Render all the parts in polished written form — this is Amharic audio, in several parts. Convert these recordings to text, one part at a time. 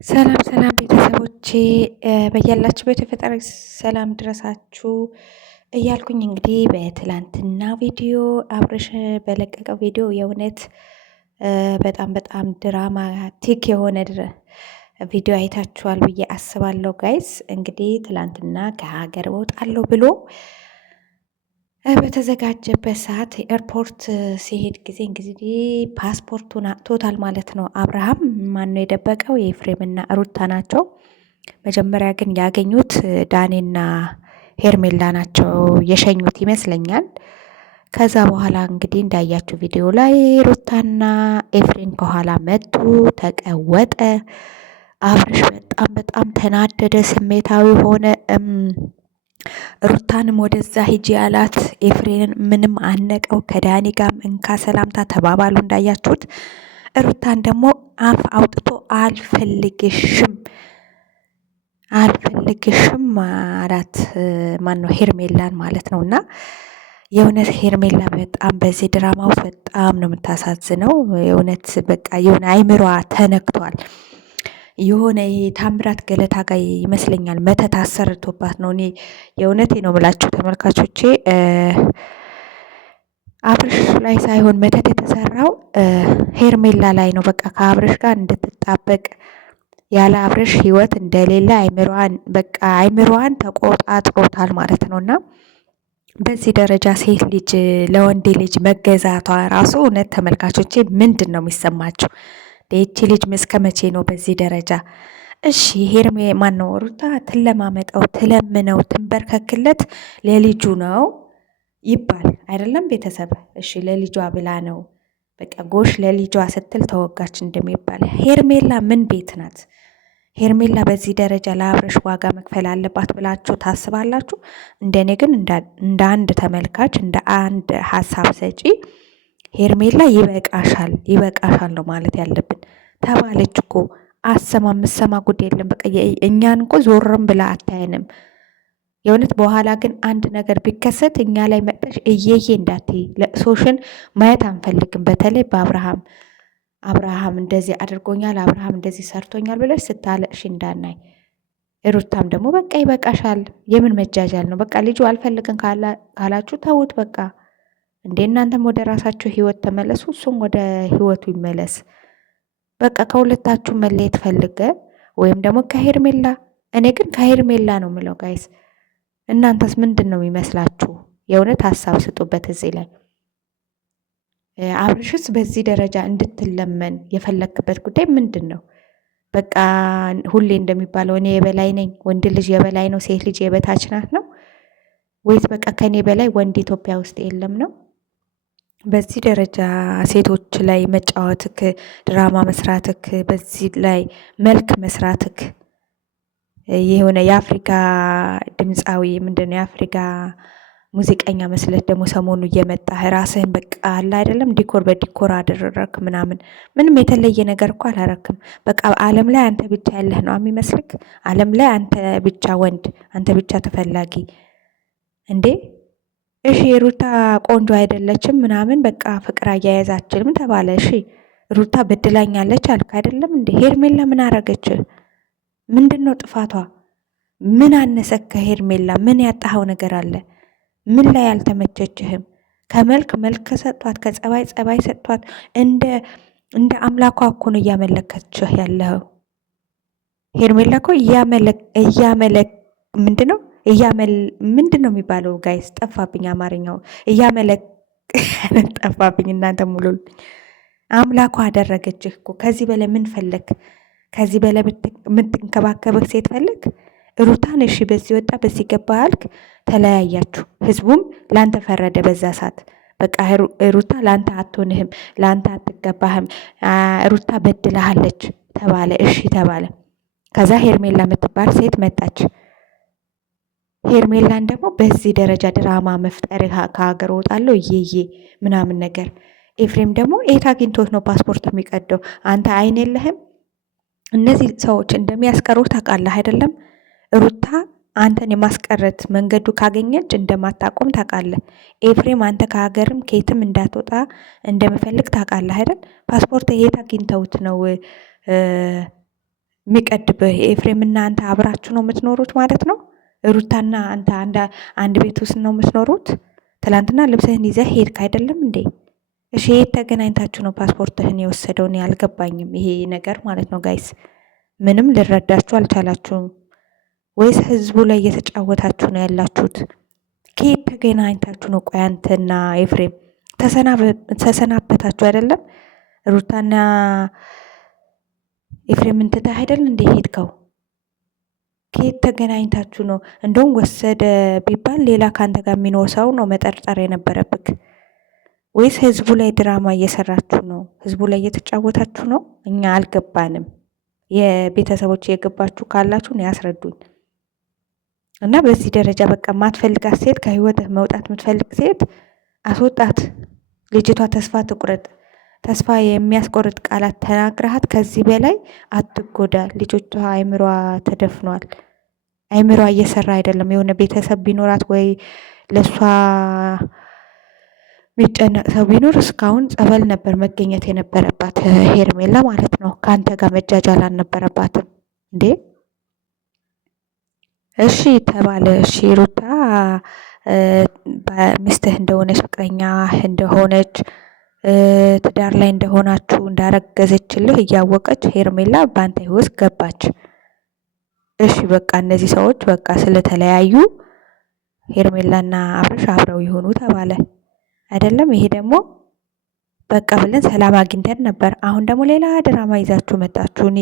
ሰላም ሰላም ቤተሰቦቼ በያላችሁበት የፈጣሪ ሰላም ድረሳችሁ እያልኩኝ እንግዲህ በትላንትና ቪዲዮ አብርሽ በለቀቀው ቪዲዮ የእውነት በጣም በጣም ድራማቲክ የሆነ ቪዲዮ አይታችኋል ብዬ አስባለሁ። ጋይስ እንግዲህ ትላንትና ከሀገር እወጣለሁ ብሎ በተዘጋጀበት ሰዓት ኤርፖርት ሲሄድ ጊዜ እንግዲህ ፓስፖርቱን አጥቶታል ማለት ነው። አብርሃም ማን ነው የደበቀው? የኤፍሬምና ሩታ ናቸው። መጀመሪያ ግን ያገኙት ዳኔና ሄርሜላ ናቸው የሸኙት ይመስለኛል። ከዛ በኋላ እንግዲህ እንዳያችሁ ቪዲዮ ላይ ሩታና ኤፍሬም ከኋላ መጡ፣ ተቀወጠ። አብርሽ በጣም በጣም ተናደደ፣ ስሜታዊ ሆነ። ሩታንም ወደዛ ሂጂ ያላት ኤፍሬምን ምንም አነቀው። ከዳኒ ጋር እንካ ሰላምታ ተባባሉ እንዳያችሁት። ሩታን ደግሞ አፍ አውጥቶ አልፈልግሽም አልፈልግሽም አላት። ማን ነው? ሄርሜላን ማለት ነው። እና የእውነት ሄርሜላ በጣም በዚህ ድራማ ውስጥ በጣም ነው የምታሳዝነው። የእውነት በቃ የሆነ አይምሯ ተነክቷል። የሆነ ይሄ ታምራት ገለታ ጋር ይመስለኛል መተት አሰርቶባት ነው። እኔ የእውነቴ ነው የምላችሁ ተመልካቾቼ፣ አብርሽ ላይ ሳይሆን መተት የተሰራው ሄርሜላ ላይ ነው። በቃ ከአብርሽ ጋር እንድትጣበቅ ያለ አብርሽ ህይወት እንደሌለ አይምሯን ተቆጣጥሮታል ማለት ነው። እና በዚህ ደረጃ ሴት ልጅ ለወንድ ልጅ መገዛቷ ራሱ እውነት ተመልካቾቼ ምንድን ነው የሚሰማቸው? ይቺ ልጅ እስከ መቼ ነው በዚህ ደረጃ? እሺ ሄርሜ ማን ነው? ሩታ ትለማመጠው፣ ትለምነው፣ ትንበርከክለት ለልጁ ነው ይባል አይደለም ቤተሰብ? እሺ ለልጇ ብላ ነው በቃ ጎሽ ለልጇ ስትል ተወጋች እንደሚባል። ሄርሜላ ምን ቤት ናት? ሄርሜላ በዚህ ደረጃ ለአብርሽ ዋጋ መክፈል አለባት ብላችሁ ታስባላችሁ? እንደኔ ግን እንደ አንድ ተመልካች እንደ አንድ ሀሳብ ሰጪ ሄርሜላ ይበቃሻል፣ ይበቃሻል ነው ማለት ያለብን። ተባለች እኮ አሰማ ምሰማ ጉድ የለም። በቃ እኛን እኮ ዞርም ብላ አታየንም። የእውነት በኋላ ግን አንድ ነገር ቢከሰት እኛ ላይ መጠሽ እየዬ እንዳትይ፣ ለቅሶሽን ማየት አንፈልግም። በተለይ አብርሃም እንደዚህ አድርጎኛል፣ አብርሃም እንደዚህ ሰርቶኛል ብለሽ ስታለቅሽ እንዳናይ። ሩታም ደግሞ በቃ ይበቃሻል። የምን መጃጃል ነው? በቃ ልጁ አልፈልግን ካላችሁ ተዉት በቃ። እንዴ እናንተም ወደ ራሳችሁ ህይወት ተመለሱ፣ እሱም ወደ ህይወቱ ይመለስ። በቃ ከሁለታችሁ መለየት ፈልገ ወይም ደግሞ ከሄርሜላ። እኔ ግን ከሄርሜላ ነው ምለው ጋይስ። እናንተስ ምንድን ነው የሚመስላችሁ? የእውነት ሀሳብ ስጡበት እዚህ ላይ። አብርሽስ በዚህ ደረጃ እንድትለመን የፈለክበት ጉዳይ ምንድን ነው? በቃ ሁሌ እንደሚባለው እኔ የበላይ ነኝ፣ ወንድ ልጅ የበላይ ነው፣ ሴት ልጅ የበታች ናት ነው ወይስ በቃ ከኔ በላይ ወንድ ኢትዮጵያ ውስጥ የለም ነው? በዚህ ደረጃ ሴቶች ላይ መጫወትክ፣ ድራማ መስራትክ፣ በዚህ ላይ መልክ መስራትክ የሆነ የአፍሪካ ድምፃዊ ምንድን ነው የአፍሪካ ሙዚቀኛ መስለት ደግሞ ሰሞኑ እየመጣህ ራስህን በቃ አለ አይደለም ዲኮር በዲኮር አደረክ ምናምን። ምንም የተለየ ነገር እኮ አላረክም። በቃ ዓለም ላይ አንተ ብቻ ያለህ ነው የሚመስልክ። ዓለም ላይ አንተ ብቻ ወንድ፣ አንተ ብቻ ተፈላጊ እንዴ። እሺ ሩታ ቆንጆ አይደለችም ምናምን በቃ ፍቅር አያያዛችንም ተባለ። እሺ ሩታ በድላኛለች አልክ አይደለም እንዴ? ሄርሜላ ምን አረገች? ምንድን ነው ጥፋቷ? ምን አነሰክ? ከሄርሜላ ምን ያጣኸው ነገር አለ? ምን ላይ አልተመቸችህም? ከመልክ መልክ ሰጥቷት፣ ከጸባይ ጸባይ ሰጥቷት፣ እንደ አምላኳ እኮ ነው እያመለከችህ ያለው። ሄርሜላ እኮ ምንድን ነው ምንድን ነው የሚባለው ጋይስ? ጠፋብኝ አማርኛው። ጠፋብኝ። እናንተ ሙሉልኝ። አምላኳ አደረገችህ እኮ። ከዚህ በላይ ምን ፈለግ? ከዚህ በላይ የምትንከባከብህ ሴት ፈለግ? ሩታን እሺ በዚህ ወጣ በዚህ ገባ አልክ፣ ተለያያችሁ። ህዝቡም ላንተ ፈረደ በዛ ሰዓት። በቃ ሩታ ላንተ አትሆንህም፣ ላንተ አትገባህም፣ ሩታ በድላሃለች ተባለ። እሺ ተባለ። ከዛ ሄርሜላ የምትባል ሴት መጣች። ሄርሜላን ደግሞ በዚህ ደረጃ ድራማ መፍጠር ከሀገር ወጣለሁ እየዬ ምናምን ነገር። ኤፍሬም ደግሞ የት አግኝቶት ነው ፓስፖርት የሚቀደው? አንተ አይን የለህም? እነዚህ ሰዎች እንደሚያስቀሩት ታውቃለህ አይደለም? ሩታ አንተን የማስቀረት መንገዱ ካገኘች እንደማታቆም ታውቃለህ። ኤፍሬም አንተ ከሀገርም ከየትም እንዳትወጣ እንደምፈልግ ታውቃለህ አይደል? ፓስፖርት የት አግኝተውት ነው የሚቀድብህ? ኤፍሬምና አንተ አብራችሁ ነው የምትኖሩት ማለት ነው? ሩታና አንተ አንድ ቤት ውስጥ ነው የምትኖሩት? ትላንትና ልብስህን ይዘህ ሄድክ አይደለም እንዴ? እሺ የት ተገናኝታችሁ ነው ፓስፖርትህን የወሰደውን? ያልገባኝም ይሄ ነገር ማለት ነው ጋይስ። ምንም ልረዳችሁ አልቻላችሁም። ወይስ ህዝቡ ላይ እየተጫወታችሁ ነው ያላችሁት? ከየት ተገናኝታችሁ ነው? ቆይ አንተና ኤፍሬም ተሰናበታችሁ አይደለም? ሩታና ኤፍሬምን ትተህ አይደል እንዴ ሄድከው? ከየት ተገናኝታችሁ ነው? እንደውም ወሰደ ቢባል ሌላ ከአንተ ጋር የሚኖር ሰው ነው መጠርጠር የነበረብክ። ወይስ ህዝቡ ላይ ድራማ እየሰራችሁ ነው? ህዝቡ ላይ እየተጫወታችሁ ነው? እኛ አልገባንም። የቤተሰቦች የገባችሁ ካላችሁ ነው ያስረዱኝ። እና በዚህ ደረጃ በቃ ማትፈልጋት ሴት፣ ከህይወትህ መውጣት የምትፈልግ ሴት አስወጣት። ልጅቷ ተስፋ ትቁረጥ። ተስፋ የሚያስቆርጥ ቃላት ተናግረሃት ከዚህ በላይ አትጎዳ። ልጆቿ አይምሯ ተደፍኗል። አይምሯ እየሰራ አይደለም። የሆነ ቤተሰብ ቢኖራት ወይ ለእሷ የሚጨነቅ ሰው ቢኖር እስካሁን ጸበል ነበር መገኘት የነበረባት ሄርሜላ ማለት ነው። ከአንተ ጋር መጃጃል አልነበረባትም እንዴ? እሺ ተባለ። እሺ ሩታ ሚስትህ እንደሆነች ፍቅረኛ እንደሆነች ትዳር ላይ እንደሆናችሁ እንዳረገዘችልህ እያወቀች ሄርሜላ በአንተ ህይወት ገባች። እሺ በቃ እነዚህ ሰዎች በቃ ስለተለያዩ ሄርሜላና አብርሽ አብረው ይሆኑ ተባለ አይደለም? ይሄ ደግሞ በቃ ብለን ሰላም አግኝተን ነበር። አሁን ደግሞ ሌላ ድራማ ይዛችሁ መጣችሁ። እኔ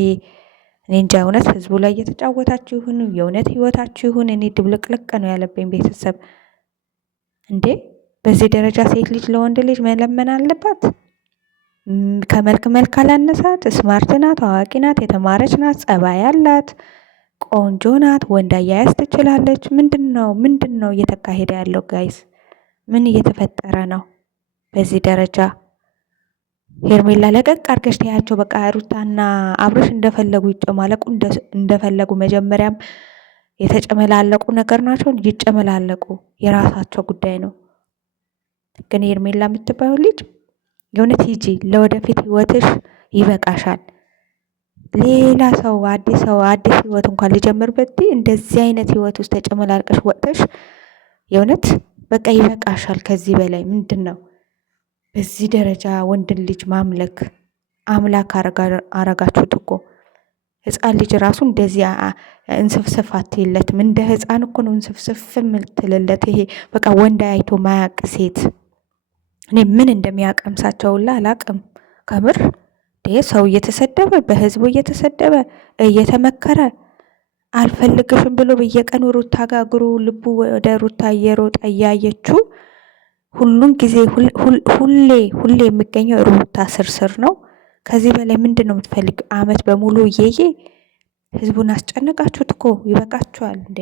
እንጃ እውነት ህዝቡ ላይ እየተጫወታችሁ ይሁን የእውነት ህይወታችሁ ይሁን እኔ ድብልቅልቅ ነው ያለብኝ። ቤተሰብ እንዴ በዚህ ደረጃ ሴት ልጅ ለወንድ ልጅ መለመን አለባት? ከመልክ መልክ አላነሳት፣ ስማርት ናት፣ አዋቂ ናት፣ የተማረች ናት፣ ጸባይ አላት፣ ቆንጆ ናት፣ ወንድ አያያዝ ትችላለች። ምንድን ነው እየተካሄደ ያለው ጋይስ? ምን እየተፈጠረ ነው? በዚህ ደረጃ ሄርሜላ ለቀቅ አድርገሽ ተያቸው። በቃ ሩታና አብርሽ እንደፈለጉ ይጨማለቁ፣ እንደፈለጉ መጀመሪያም የተጨመላለቁ ነገር ናቸው። ይጨመላለቁ፣ የራሳቸው ጉዳይ ነው። ግን ሄርሜላ የምትባየው ልጅ የእውነት ሂጂ፣ ለወደፊት ህይወትሽ ይበቃሻል። ሌላ ሰው አዲስ ህይወት እንኳን ሊጀምርበት እንደዚህ አይነት ህይወት ውስጥ ተጨመላልቀሽ ወጥተሽ የእውነት በቃ ይበቃሻል። ከዚህ በላይ ምንድን ነው? በዚህ ደረጃ ወንድን ልጅ ማምለክ አምላክ አረጋችሁት እኮ። ህፃን ልጅ ራሱ እንደዚህ እንስፍስፍ አትይለትም። እንደ ህፃን እኮ ነው እንስፍስፍ የምትልለት። ይሄ በቃ ወንድ አይቶ ማያቅ ሴት እኔ ምን እንደሚያቀምሳቸውላ አላቅም። ከምር ሰው እየተሰደበ በህዝቡ እየተሰደበ እየተመከረ አልፈልግሽም ብሎ በየቀኑ ሩታ ጋር እግሩ ልቡ ወደ ሩታ እየሮጠ እያየችው ሁሉም ጊዜ ሁሌ የሚገኘው ሩታ ስር ነው። ከዚህ በላይ ምንድን ነው የምትፈልግ? አመት በሙሉ እየዬ ህዝቡን አስጨነቃችሁት እኮ ይበቃችኋል እንዴ!